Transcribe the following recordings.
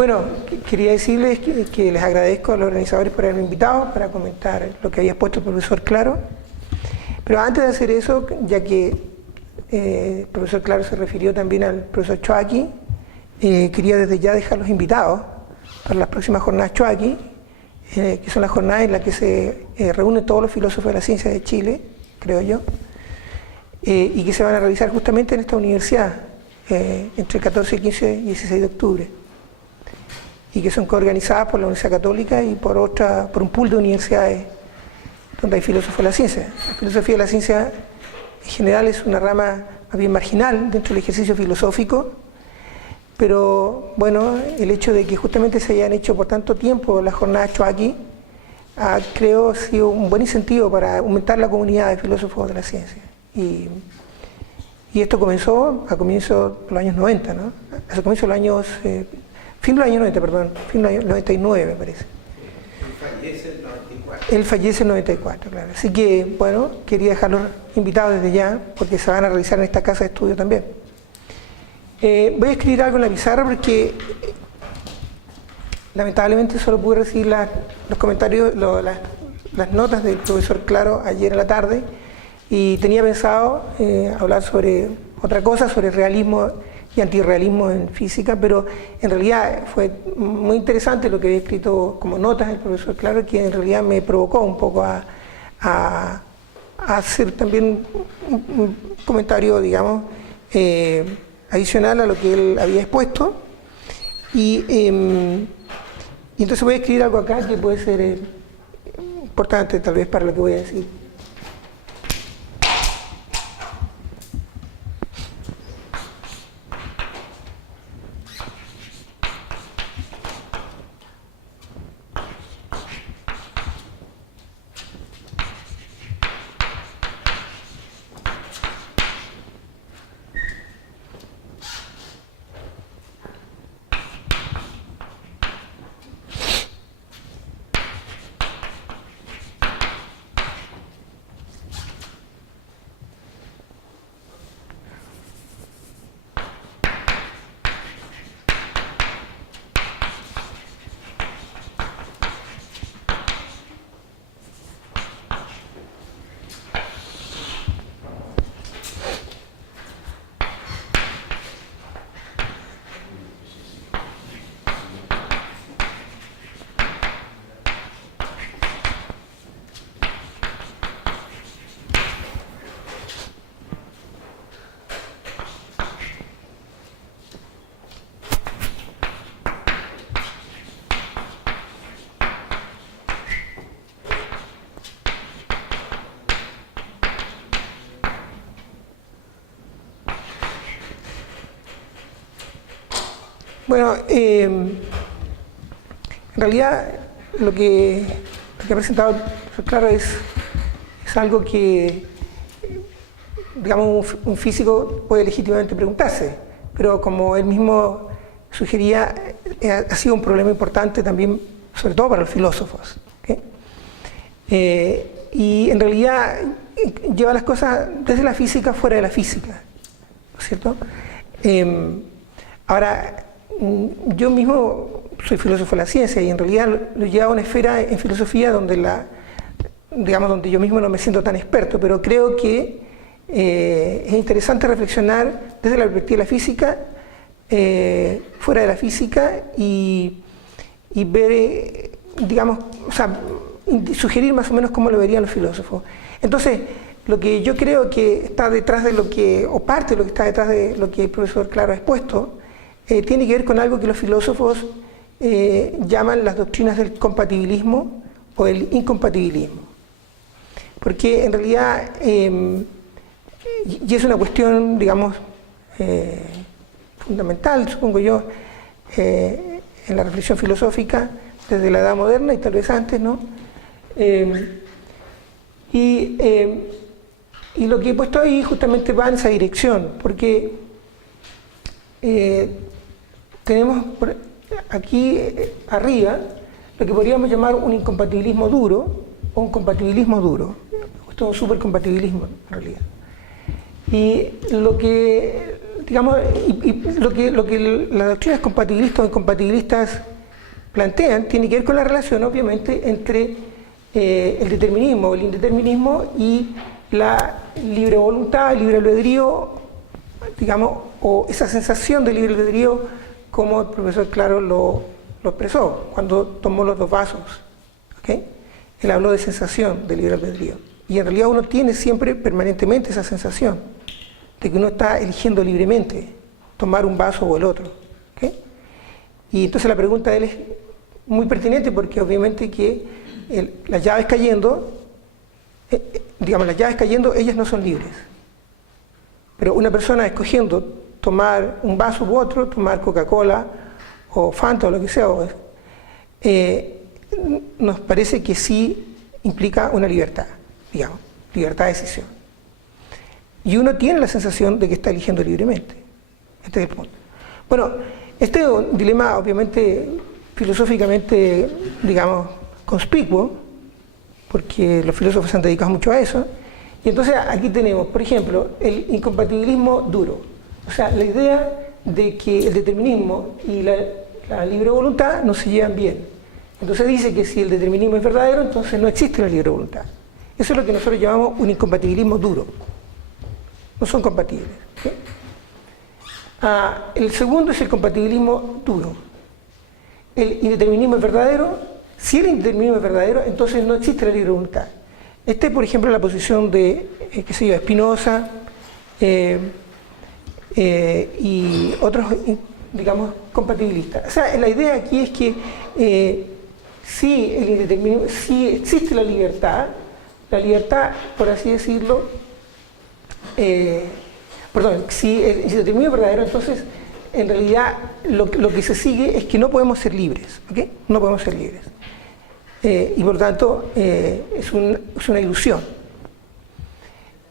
Bueno, quería decirles que les agradezco a los organizadores por haberme invitado para comentar lo que había expuesto el profesor Claro. Pero antes de hacer eso, ya que el profesor Claro se refirió también al profesor Choaqui, quería desde ya dejarlos invitados para las próximas jornadas Choaqui, que son las jornadas en las que se reúnen todos los filósofos de la ciencia de Chile, creo yo, y que se van a realizar justamente en esta universidad, entre el 14, 15 y 16 de octubre, y que son coorganizadas por la Universidad Católica y por un pool de universidades donde hay filósofos de la ciencia. La filosofía de la ciencia en general es una rama más bien marginal dentro del ejercicio filosófico, pero bueno, el hecho de que justamente se hayan hecho por tanto tiempo las jornadas Choaqui, creo ha sido un buen incentivo para aumentar la comunidad de filósofos de la ciencia. Y esto comenzó a comienzos de los años 90, ¿no? A comienzos de los años, fin de los años 90, perdón, fin de los años 99 me parece. Él fallece en 94, claro. Así que, bueno, quería dejarlos invitados desde ya, porque se van a realizar en esta casa de estudio también. Voy a escribir algo en la pizarra porque lamentablemente solo pude recibir los comentarios, las notas del profesor Claro ayer en la tarde, y tenía pensado hablar sobre otra cosa, sobre realismo y antirrealismo en física, pero en realidad fue muy interesante lo que había escrito como notas el profesor Claro, que en realidad me provocó un poco a hacer también un comentario, digamos, adicional a lo que él había expuesto, y entonces voy a escribir algo acá que puede ser importante tal vez para lo que voy a decir. Bueno, en realidad lo que ha presentado el profesor Claro es algo que, digamos, un físico puede legítimamente preguntarse, pero como él mismo sugería, ha sido un problema importante también, sobre todo para los filósofos, ¿okay? Y en realidad lleva las cosas desde la física fuera de la física, ¿no es cierto? Ahora, yo mismo soy filósofo de la ciencia y en realidad lo llevo a una esfera en filosofía donde donde yo mismo no me siento tan experto, pero creo que es interesante reflexionar desde la perspectiva de la física, fuera de la física, y ver, digamos, o sea, sugerir más o menos cómo lo verían los filósofos. Entonces, lo que yo creo que está detrás de o parte de lo que está detrás de lo que el profesor Claro ha expuesto, tiene que ver con algo que los filósofos llaman las doctrinas del compatibilismo o el incompatibilismo. Porque en realidad, y es una cuestión, digamos, fundamental, supongo yo, en la reflexión filosófica desde la Edad Moderna y tal vez antes, ¿no? Y lo que he puesto ahí justamente va en esa dirección, porque tenemos aquí arriba lo que podríamos llamar un incompatibilismo duro o un compatibilismo duro. Esto es un supercompatibilismo en realidad. Y lo que digamos, y lo que las doctrinas compatibilistas o incompatibilistas plantean tiene que ver con la relación, obviamente, entre el determinismo o el indeterminismo y la libre voluntad, el libre albedrío, digamos, o esa sensación de libre albedrío como el profesor Claro lo expresó cuando tomó los dos vasos. ¿Okay? Él habló de sensación de libre albedrío. Y en realidad uno tiene siempre, permanentemente, esa sensación de que uno está eligiendo libremente tomar un vaso o el otro. ¿Okay? Y entonces la pregunta de él es muy pertinente porque obviamente que las llaves cayendo, digamos, las llaves cayendo, ellas no son libres. Pero una persona escogiendo tomar un vaso u otro, tomar Coca-Cola o Fanta o lo que sea, nos parece que sí implica una libertad, digamos, libertad de decisión. Y uno tiene la sensación de que está eligiendo libremente. Este es el punto. Bueno, este es un dilema obviamente filosóficamente, digamos, conspicuo, porque los filósofos se han dedicado mucho a eso. Y entonces aquí tenemos, por ejemplo, el incompatibilismo duro. O sea, la idea de que el determinismo y la libre voluntad no se llevan bien. Entonces dice que si el determinismo es verdadero, entonces no existe la libre voluntad. Eso es lo que nosotros llamamos un incompatibilismo duro. No son compatibles. ¿Sí? El segundo es el compatibilismo duro. El indeterminismo es verdadero. Si el indeterminismo es verdadero, entonces no existe la libre voluntad. Esta es, por ejemplo, la posición de, qué sé yo, Spinoza y otros, digamos, compatibilistas. O sea, la idea aquí es que si existe la libertad, por así decirlo, si el indeterminismo es verdadero, entonces en realidad lo que se sigue es que no podemos ser libres, ¿ok? No podemos ser libres. Y por lo tanto es una ilusión.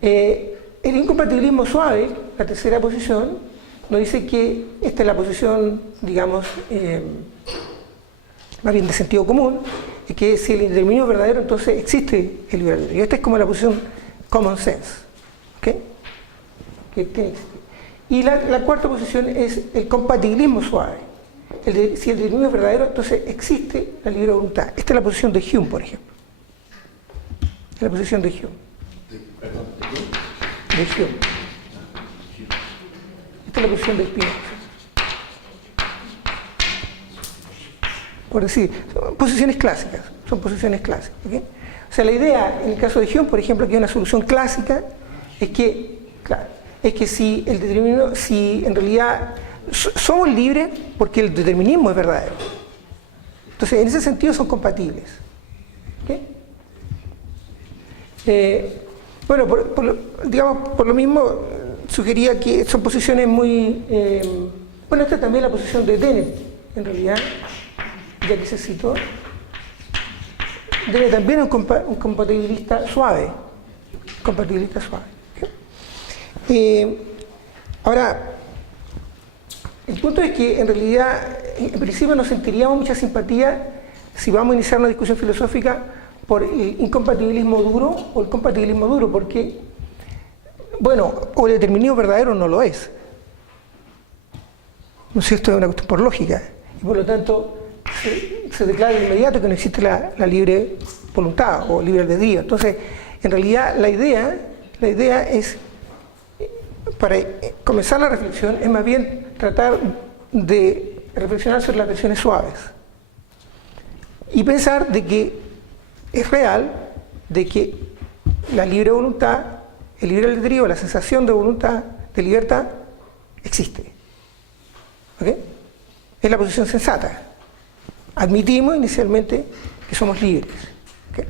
El incompatibilismo suave, la tercera posición, nos dice que esta es la posición, digamos, más bien de sentido común, es que si el indeterminismo es verdadero, entonces existe el libre albedrío. Esta es como la posición common sense, ¿ok? Que tiene que existir. Y la cuarta posición es el compatibilismo suave. Si el determinismo es verdadero, entonces existe la libre voluntad. Esta es la posición de Hume, por ejemplo. Es la posición de Hume. ¿Perdón? De Hume. Esta es la posición de Spinoza. Por decir, son posiciones clásicas. ¿Okay? O sea, la idea, en el caso de Hume, por ejemplo, que hay una solución clásica, es que, claro, si el determinismo, si en realidad somos libres porque el determinismo es verdadero. Entonces, en ese sentido son compatibles. ¿Okay? Bueno, por lo mismo, sugería que son posiciones muy... bueno, esta es también la posición de Dennett, en realidad, ya que se citó. Dennett también es un compatibilista suave. Compatibilista suave. ¿Okay? Ahora, el punto es que en realidad, en principio no sentiríamos mucha simpatía si vamos a iniciar una discusión filosófica por el incompatibilismo duro o el compatibilismo duro, porque, bueno, o el determinismo verdadero no lo es. ¿No es cierto? Es una cuestión por lógica. Y por lo tanto, se declara de inmediato que no existe la libre voluntad o libre albedrío. Entonces, en realidad, la idea es, para comenzar la reflexión, es más bien tratar de reflexionar sobre las versiones suaves y pensar de que es real de que la libre voluntad, el libre albedrío, la sensación de voluntad, de libertad, existe. ¿Okay? Es la posición sensata. Admitimos inicialmente que somos libres. ¿Okay?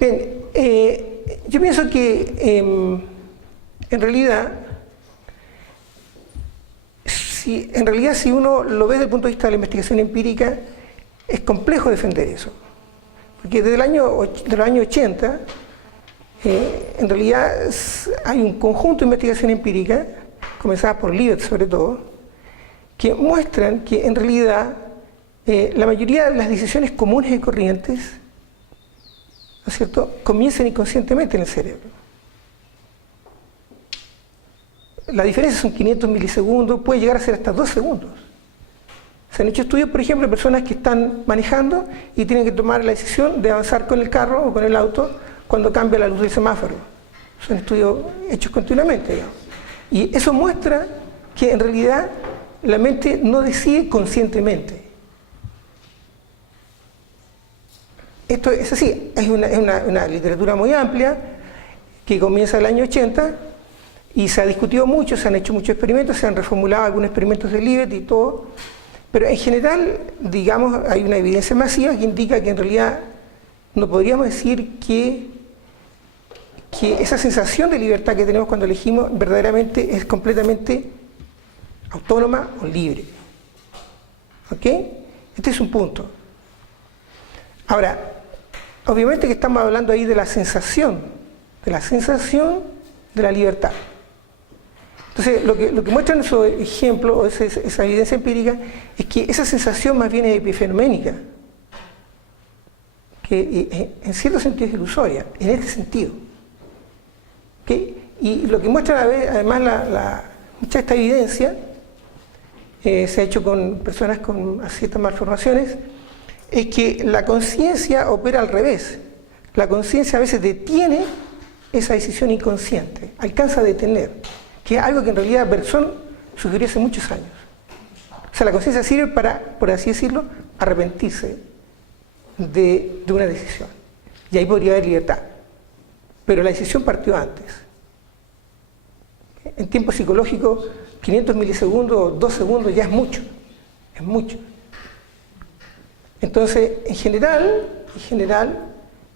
Bien, yo pienso que en realidad, si uno lo ve desde el punto de vista de la investigación empírica, es complejo defender eso. Porque desde los años 80, en realidad hay un conjunto de investigación empírica, comenzada por Libet sobre todo, que muestran que en realidad la mayoría de las decisiones comunes y corrientes, ¿no es cierto?, comienzan inconscientemente en el cerebro. la diferencia son 500 milisegundos, puede llegar a ser hasta 2 segundos. Se han hecho estudios, por ejemplo, de personas que están manejando y tienen que tomar la decisión de avanzar con el carro o con el auto cuando cambia la luz del semáforo. Son estudios hechos continuamente, digamos. Y eso muestra que en realidad la mente no decide conscientemente. Esto es así, es una literatura muy amplia que comienza en el año 80 y se ha discutido mucho, se han hecho muchos experimentos, se han reformulado algunos experimentos de Libet y todo, pero en general, digamos, hay una evidencia masiva que indica que en realidad no podríamos decir que esa sensación de libertad que tenemos cuando elegimos verdaderamente es completamente autónoma o libre. ¿Ok? Este es un punto. Ahora, obviamente que estamos hablando ahí de la sensación de la libertad. Entonces, lo que muestran esos ejemplos, o esa evidencia empírica, es que esa sensación más bien es epifenoménica, que en cierto sentido es ilusoria, en este sentido. ¿Okay? Y lo que muestra además mucha de esta evidencia, se ha hecho con personas con ciertas malformaciones, es que la conciencia opera al revés. La conciencia a veces detiene esa decisión inconsciente, alcanza a detener, que es algo que en realidad Bergson sugirió hace muchos años. O sea, la conciencia sirve para, por así decirlo, arrepentirse de una decisión. Y ahí podría haber libertad. Pero la decisión partió antes. En tiempo psicológico, 500 milisegundos, 2 segundos ya es mucho. Es mucho. Entonces, en general,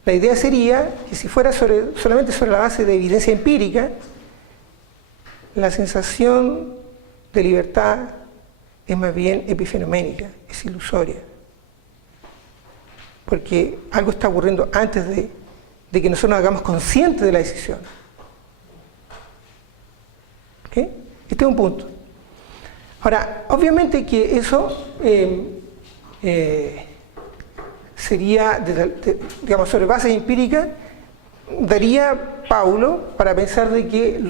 la idea sería que si fuera solamente sobre la base de evidencia empírica, la sensación de libertad es más bien epifenoménica, es ilusoria. Porque algo está ocurriendo antes de que nosotros nos hagamos conscientes de la decisión. ¿Okay? Este es un punto. Ahora, obviamente que eso sería, digamos, sobre bases empíricas, daría Paulo para pensar de que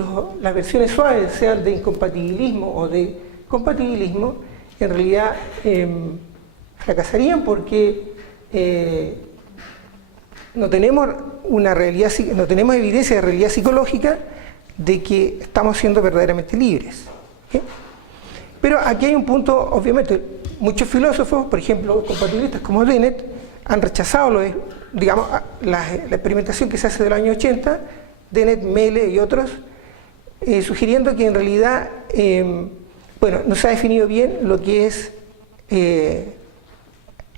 las versiones suaves, sean de incompatibilismo o de compatibilismo, en realidad fracasarían porque no tenemos evidencia de realidad psicológica de que estamos siendo verdaderamente libres. ¿Okay? Pero aquí hay un punto, obviamente, muchos filósofos, por ejemplo, compatibilistas como Dennett, han rechazado la experimentación que se hace del año 80, Dennett, Mele y otros, sugiriendo que en realidad, no se ha definido bien lo que es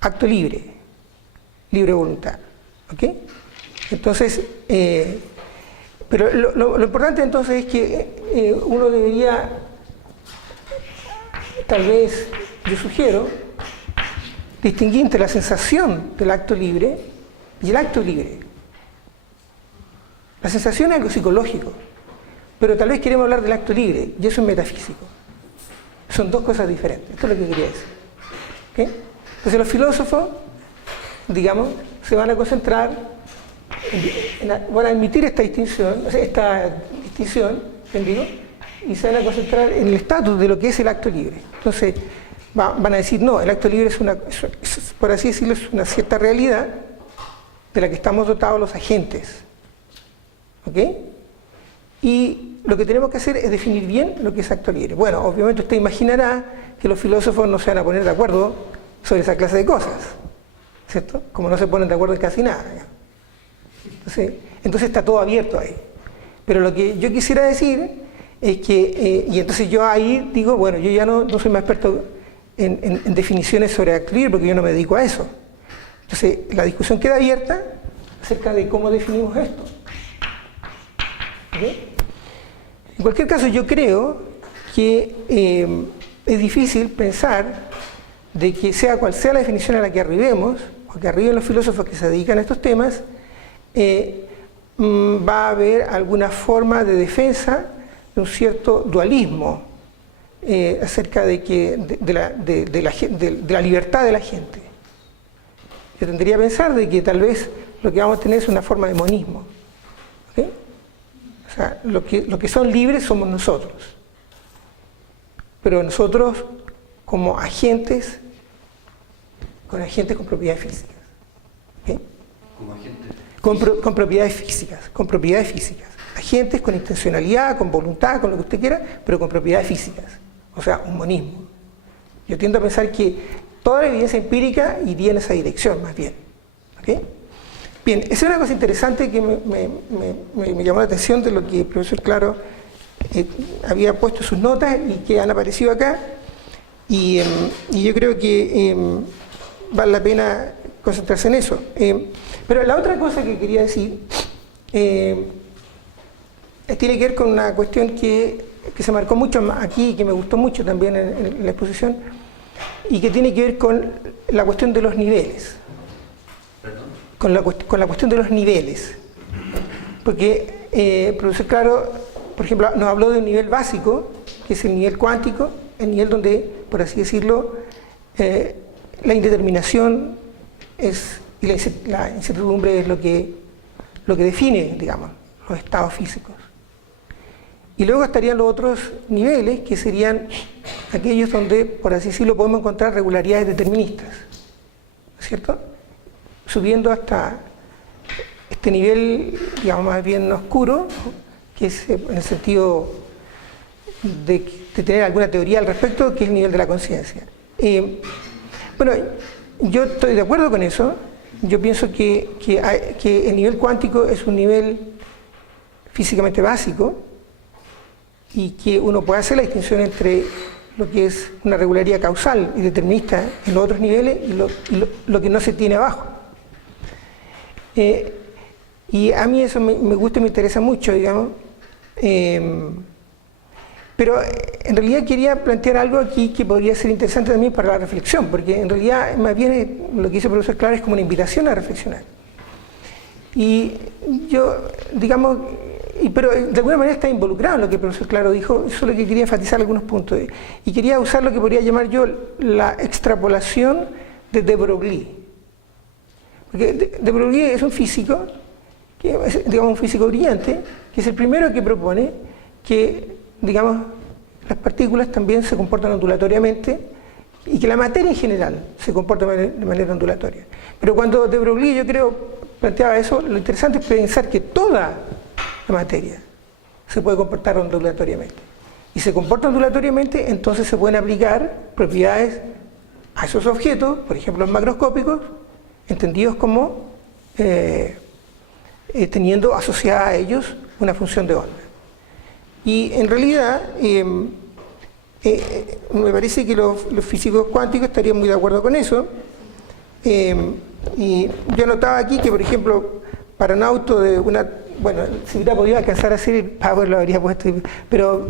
acto libre voluntad. ¿Okay? Entonces, pero lo importante entonces es que uno debería, tal vez, yo sugiero, distinguir entre la sensación del acto libre y el acto libre. La sensación es algo psicológico, pero tal vez queremos hablar del acto libre, y eso es metafísico. Son dos cosas diferentes, esto es lo que quería decir. ¿Okay? Entonces los filósofos, digamos, se van a concentrar, van a admitir esta distinción, ¿entendido? Y se van a concentrar en el estatus de lo que es el acto libre. Entonces, van a decir, no, el acto libre es por así decirlo, es una cierta realidad de la que estamos dotados los agentes. ¿Ok? Y lo que tenemos que hacer es definir bien lo que es acto libre. Bueno, obviamente usted imaginará que los filósofos no se van a poner de acuerdo sobre esa clase de cosas, ¿cierto? Como no se ponen de acuerdo en casi nada. Entonces está todo abierto ahí. Pero lo que yo quisiera decir es que, y entonces yo ahí digo, bueno, yo ya no soy más experto en definiciones sobre acto libre porque yo no me dedico a eso. Entonces la discusión queda abierta acerca de cómo definimos esto. ¿Okay? En cualquier caso, yo creo que es difícil pensar de que sea cual sea la definición a la que arribemos, o que arriben los filósofos que se dedican a estos temas, va a haber alguna forma de defensa de un cierto dualismo acerca de la libertad de la gente. Yo tendría a pensar de que tal vez lo que vamos a tener es una forma de monismo. ¿Okay? O sea, lo que son libres somos nosotros. pero nosotros como agentes con propiedades físicas. ¿Okay? Como agentes. Con propiedades físicas. Agentes con intencionalidad, con voluntad, con lo que usted quiera, pero con propiedades físicas. O sea, un monismo. Yo tiendo a pensar que toda la evidencia empírica iría en esa dirección, más bien. ¿Okay? Bien, esa es una cosa interesante que me llamó la atención de lo que el profesor Claro había puesto en sus notas y que han aparecido acá. Y yo creo que vale la pena concentrarse en eso. Pero la otra cosa que quería decir tiene que ver con una cuestión que se marcó mucho aquí y que me gustó mucho también en la exposición, y que tiene que ver con la cuestión de los niveles. ¿Perdón? Con la cuestión de los niveles. Porque el profesor Claro, por ejemplo, nos habló de un nivel básico, que es el nivel cuántico, el nivel donde, por así decirlo, la indeterminación y la incertidumbre es lo que define, digamos, los estados físicos. Y luego estarían los otros niveles, que serían aquellos donde, por así decirlo, podemos encontrar regularidades deterministas, ¿cierto? Subiendo hasta este nivel, digamos, más bien oscuro, que es en el sentido de tener alguna teoría al respecto, que es el nivel de la conciencia. Bueno, yo estoy de acuerdo con eso. Yo pienso que el nivel cuántico es un nivel físicamente básico y que uno puede hacer la distinción entre lo que es una regularidad causal y determinista en los otros niveles y lo que no se tiene abajo. Y a mí eso me gusta y me interesa mucho, digamos. Pero en realidad quería plantear algo aquí que podría ser interesante también para la reflexión, porque en realidad más bien lo que hizo el profesor Claro es como una invitación a reflexionar. Y yo, digamos, pero de alguna manera está involucrado en lo que el profesor Claro dijo, solo que quería enfatizar algunos puntos. Y quería usar lo que podría llamar yo la extrapolación de de Broglie. Porque de Broglie es un físico, digamos un físico brillante, que es el primero que propone que, digamos, las partículas también se comportan ondulatoriamente y que la materia en general se comporta de manera ondulatoria. Pero cuando de Broglie, yo creo, planteaba eso, lo interesante es pensar que toda la materia se puede comportar ondulatoriamente. Y se comporta ondulatoriamente, entonces se pueden aplicar propiedades a esos objetos, por ejemplo, los macroscópicos, entendidos como teniendo asociada a ellos una función de onda. Y en realidad me parece que los físicos cuánticos estarían muy de acuerdo con eso. Y yo notaba aquí que, por ejemplo, para un auto de una... Bueno, si hubiera podido alcanzar a hacer el power lo habría puesto, pero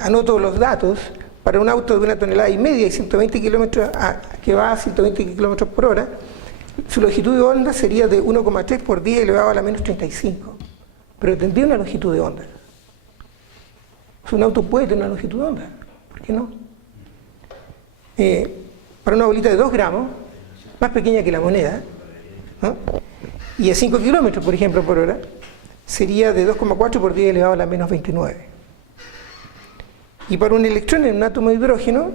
anoto los datos. Para un auto de 1,5 toneladas y 120 kilómetros, que va a 120 kilómetros por hora, su longitud de onda sería de 1,3 por 10 elevado a la menos 35. Pero tendría una longitud de onda. Un auto puede tener una longitud de onda, ¿por qué no? Para una bolita de 2 gramos, más pequeña que la moneda, ¿no? Y a 5 kilómetros, por ejemplo, por hora, sería de 2,4 por 10 elevado a la menos 29. Y para un electrón en un átomo de hidrógeno,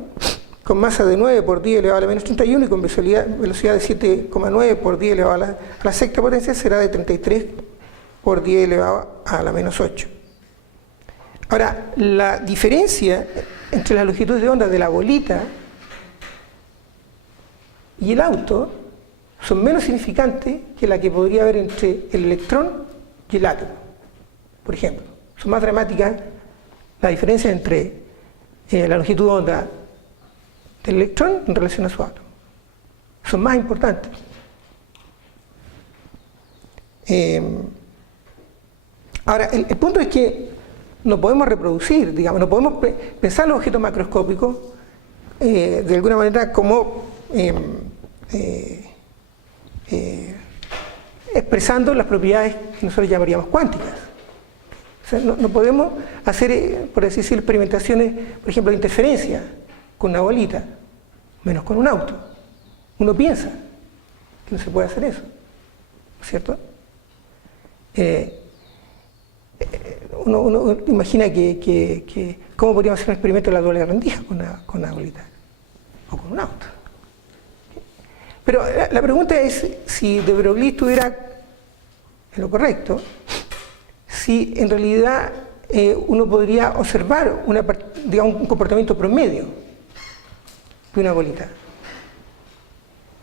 con masa de 9 por 10 elevado a la menos 31 y con velocidad de 7,9 por 10 elevado a la sexta potencia, será de 33 por 10 elevado a la menos 8. Ahora, la diferencia entre la longitud de onda de la bolita y el auto son menos significantes que la que podría haber entre el electrón y el átomo, por ejemplo. Son más dramáticas la diferencia entre la longitud de onda del electrón en relación a su átomo. Son más importantes. Ahora, el punto es que no podemos reproducir, digamos, no podemos pensar los objetos macroscópicos de alguna manera como expresando las propiedades que nosotros llamaríamos cuánticas. O sea, no podemos hacer, por así decirlo, experimentaciones, por ejemplo, de interferencia con una bolita, menos con un auto. Uno piensa que no se puede hacer eso, ¿cierto? Uno imagina que ¿cómo podríamos hacer un experimento de la doble rendija con una bolita? O con un auto. Pero la pregunta es si de Broglie estuviera en lo correcto, si en realidad uno podría observar digamos, un comportamiento promedio de una bolita,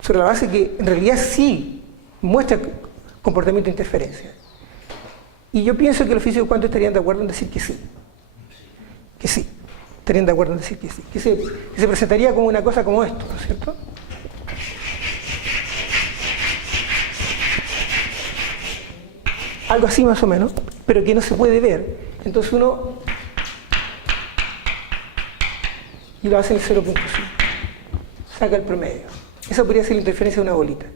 sobre la base que en realidad sí muestra comportamiento de interferencia. Y yo pienso que los físicos cuánticos estarían de acuerdo en decir que sí. Que sí, estarían de acuerdo en decir que sí. Que se presentaría como una cosa como esto, ¿no es cierto? Algo así más o menos, pero que no se puede ver. Entonces uno y lo hace en el 0.5. Saca el promedio. Esa podría ser la interferencia de una bolita.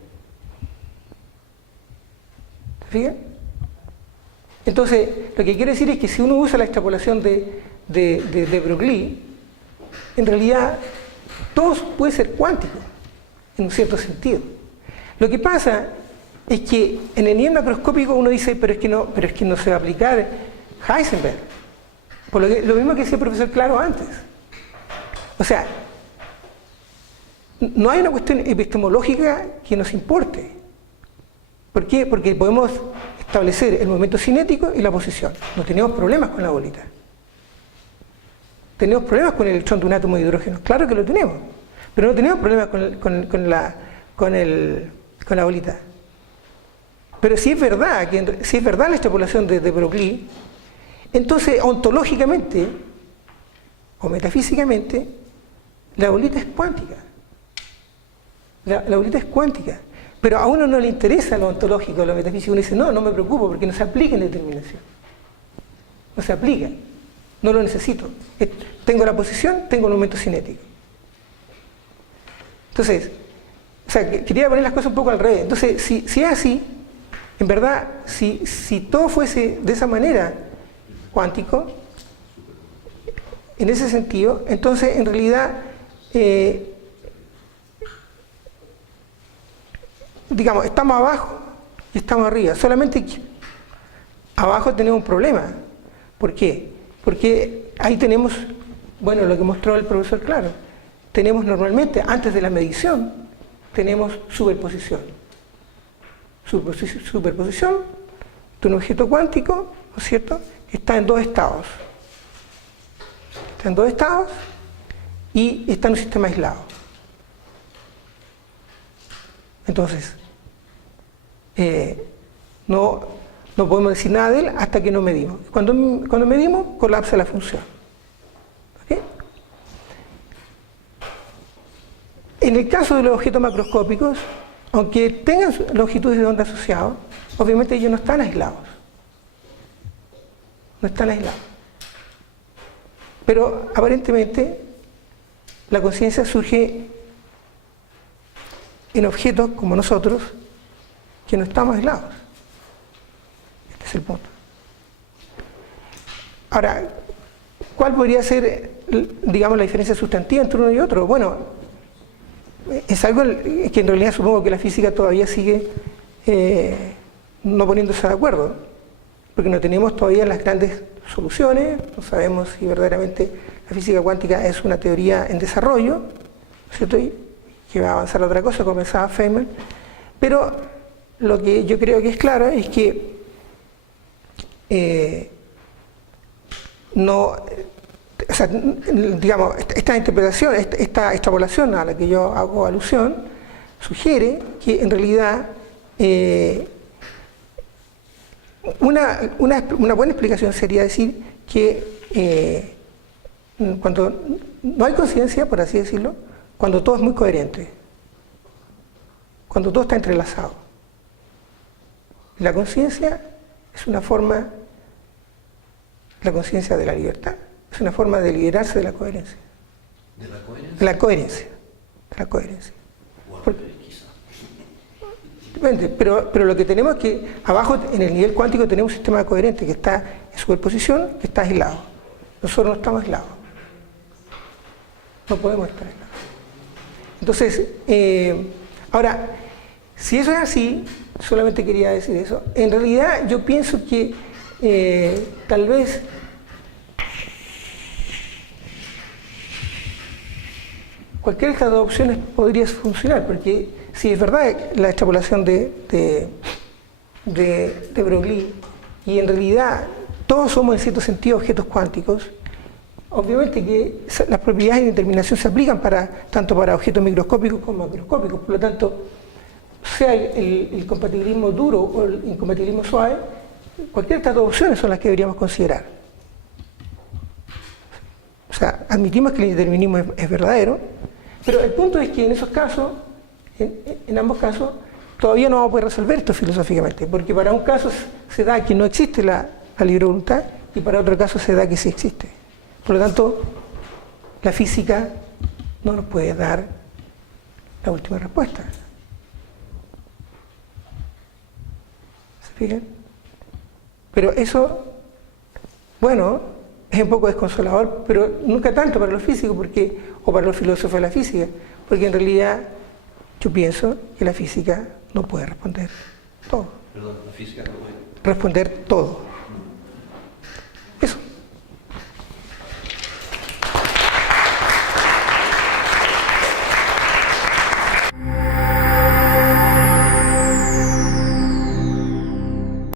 ¿Se fijan? Entonces, lo que quiero decir es que si uno usa la extrapolación de Broglie, en realidad todo puede ser cuántico, en un cierto sentido. Lo que pasa es que en el nivel macroscópico uno dice, pero es que no se va a aplicar Heisenberg. Por lo mismo que decía el profesor Claro antes. O sea, no hay una cuestión epistemológica que nos importe. ¿Por qué? Porque podemos establecer el momento cinético y la posición. No tenemos problemas con la bolita. ¿Tenemos problemas con el electrón de un átomo de hidrógeno? Claro que lo tenemos. Pero no tenemos problemas con la bolita. Pero si es verdad la extrapolación de Broglie, entonces ontológicamente o metafísicamente la bolita es cuántica. La bolita es cuántica. Pero a uno no le interesa lo ontológico, lo metafísico. Uno dice, no me preocupo porque no se aplica en determinación. No se aplica. No lo necesito. Tengo la posición, tengo el momento cinético. Entonces, o sea, quería poner las cosas un poco al revés. Entonces, si es así, en verdad, si todo fuese de esa manera cuántico, en ese sentido, entonces en realidad digamos, estamos abajo y estamos arriba. Solamente que abajo tenemos un problema. ¿Por qué? Porque ahí tenemos, bueno, lo que mostró el profesor Claro, tenemos normalmente, antes de la medición, tenemos superposición. Superposición de un objeto cuántico, ¿no es cierto?, que está en dos estados. Está en dos estados y está en un sistema aislado. Entonces, no podemos decir nada de él hasta que no medimos. Cuando medimos, colapsa la función. ¿Okay? En el caso de los objetos macroscópicos, aunque tengan longitudes de onda asociadas, obviamente ellos no están aislados. No están aislados. Pero aparentemente la conciencia surge en objetos como nosotros, que no estamos aislados. Este es el punto. Ahora, ¿cuál podría ser, digamos, la diferencia sustantiva entre uno y otro? Bueno, es algo que en realidad supongo que la física todavía sigue no poniéndose de acuerdo, porque no tenemos todavía las grandes soluciones, no sabemos si verdaderamente la física cuántica es una teoría en desarrollo, ¿no es cierto? Y que va a avanzar a otra cosa, como pensaba Feynman, pero lo que yo creo que es claro es que digamos, esta interpretación, esta extrapolación a la que yo hago alusión, sugiere que en realidad una buena explicación sería decir que cuando no hay conciencia, por así decirlo, cuando todo es muy coherente, cuando todo está entrelazado. La conciencia es una forma, la conciencia de la libertad, es una forma de liberarse de la coherencia. ¿De la coherencia? De la coherencia. De la coherencia. Depende, pero lo que tenemos es que abajo, en el nivel cuántico, tenemos un sistema coherente que está en superposición, que está aislado. Nosotros no estamos aislados. No podemos estar aislados. Entonces, ahora, si eso es así, solamente quería decir eso, en realidad yo pienso que tal vez cualquiera de estas dos opciones podría funcionar, porque si es verdad la extrapolación de Broglie, y en realidad todos somos en cierto sentido objetos cuánticos, obviamente que las propiedades de determinación se aplican tanto para objetos microscópicos como macroscópicos, por lo tanto, sea el compatibilismo duro o el incompatibilismo suave, cualquiera de estas dos opciones son las que deberíamos considerar. O sea, admitimos que el indeterminismo es verdadero, pero el punto es que en esos casos, en ambos casos, todavía no vamos a poder resolver esto filosóficamente, porque para un caso se da que no existe la libre voluntad y para otro caso se da que sí existe. Por lo tanto, la física no nos puede dar la última respuesta. ¿Se fijan? Pero eso, bueno, es un poco desconsolador, pero nunca tanto para los físicos o para los filósofos de la física, porque en realidad yo pienso que la física no puede responder todo. Perdón, la física no puede. Responder todo.